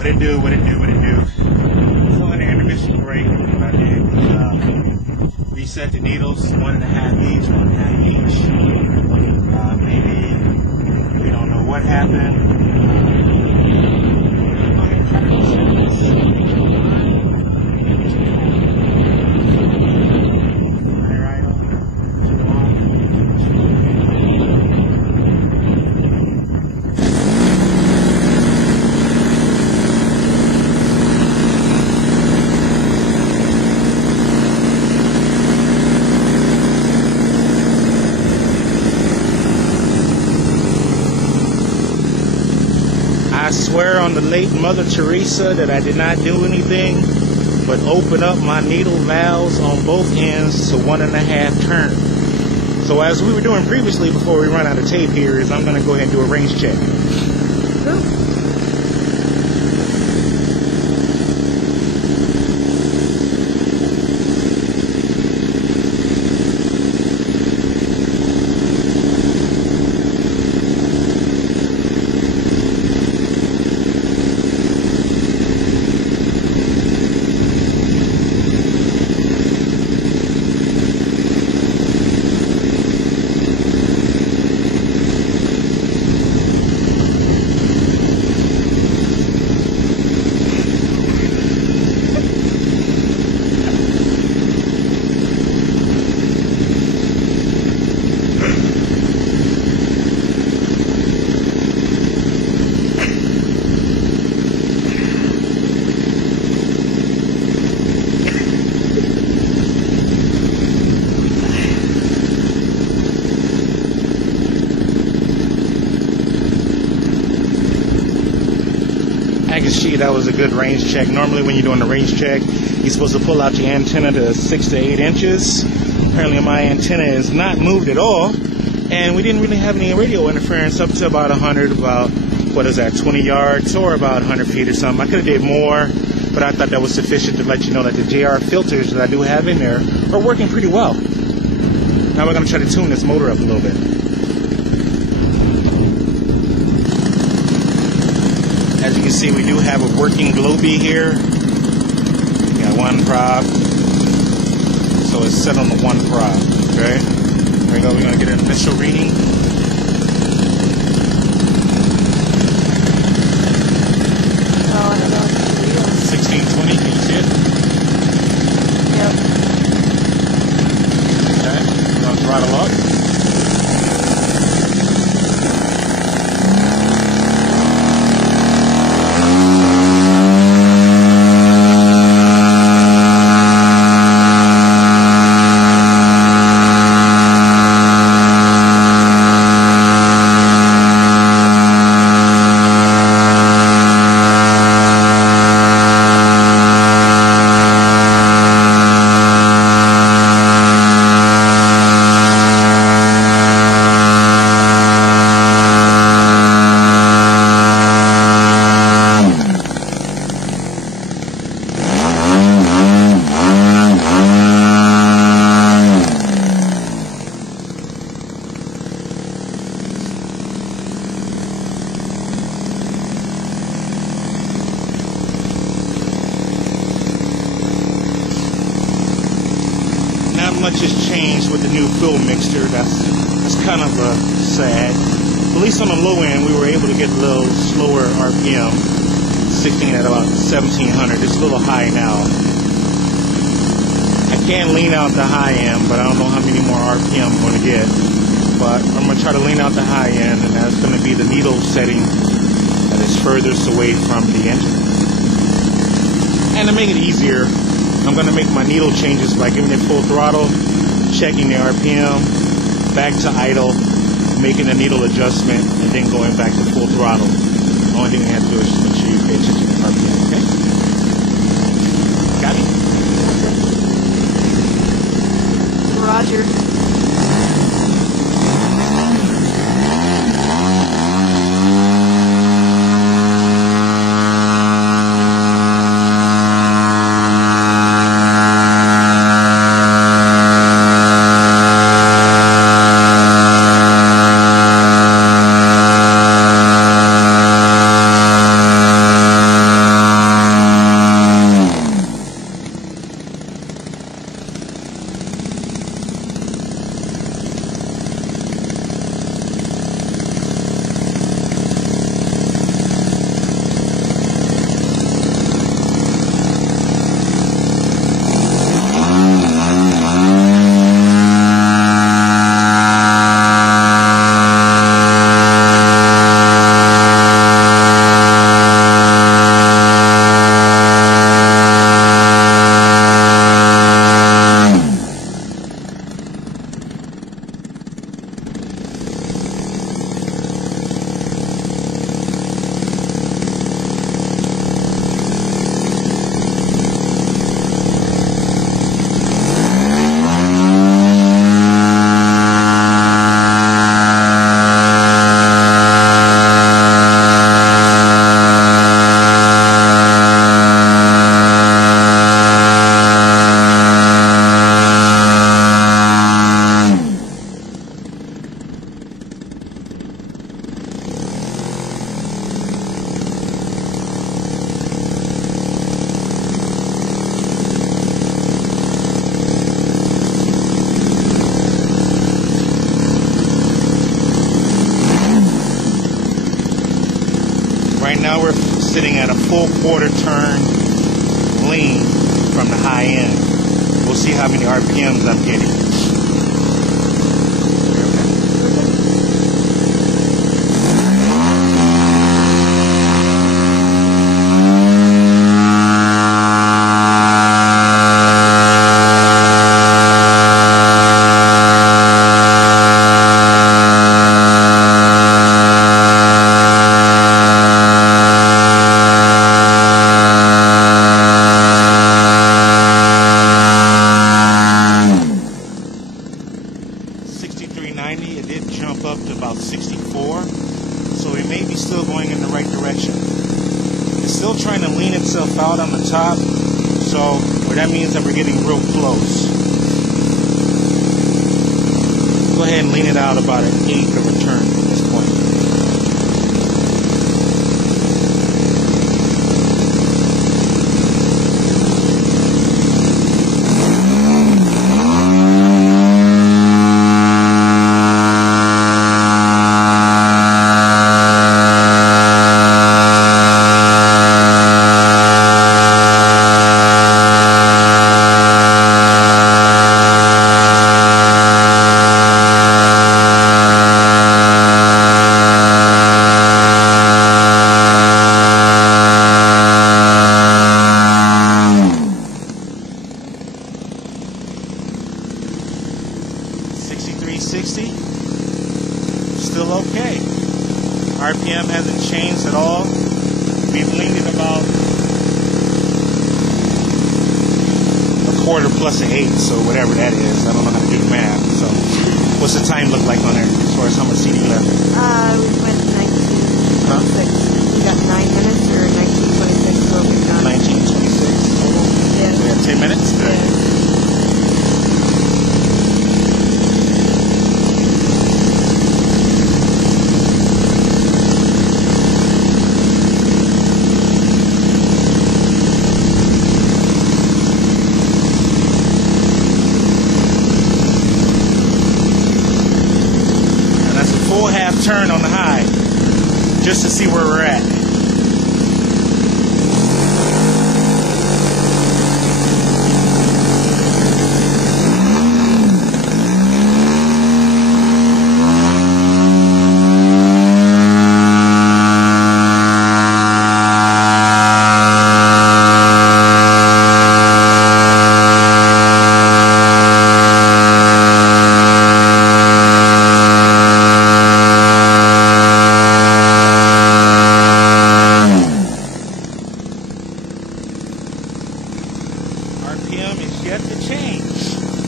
What it do, what it do, what it do. So in the intermission break, what I did was reset the needles, 1.5 each, 1.5 each. Maybe we don't know what happened. I swear on the late Mother Teresa that I did not do anything but open up my needle valves on both ends to 1.5 turn. So as we were doing previously before we run out of tape here is I'm going to go ahead and do a range check. That was a good range check. Normally when you're doing a range check, you're supposed to pull out your antenna to 6 to 8 inches. Apparently my antenna is not moved at all, and we didn't really have any radio interference up to about 100, about, what is that, 20 yards or about 100 feet or something. I could have did more, but I thought that was sufficient to let you know that the JR filters that I do have in there are working pretty well. Now we're going to try to tune this motor up a little bit. As you can see, we do have a working Globee here. We got one prop. So it's set on the one prop. Okay. There we go. We're going to get an initial reading. Oh, I don't know. 1620. Can you see it? Yep. Okay. We're going to throttle up. Much has changed with the new fuel mixture. That's kind of sad. At least on the low end, we were able to get a little slower RPM, 16 at about 1700. It's a little high now. I can lean out the high end, but I don't know how many more RPM I'm going to get. But I'm going to try to lean out the high end, and that's going to be the needle setting that is furthest away from the engine. And to make it easier, I'm going to make my needle changes by giving it full throttle, checking the RPM, back to idle, making the needle adjustment, and then going back to full throttle. The only thing you have to do is just make sure you pay attention to the RPM, okay? Got it? Roger. Right now we're sitting at a full quarter turn lean from the high end. We'll see how many RPMs I'm getting. 6390, it did jump up to about 64, so it may be still going in the right direction. It's still trying to lean itself out on the top, so that means that we're getting real close. Go ahead and lean it out about an eighth of a turn at this point. Still okay. RPM hasn't changed at all. We've leaned it about a quarter plus an eighth, so whatever that is. I don't know how to do the math. So what's the time look like on there as far as how much CD left? We went 1926. We got 9 minutes or 1926 so we've done. 1926 total? Yeah. So we have 10 minutes? Yeah. Full half turn on the high just to see where we're at.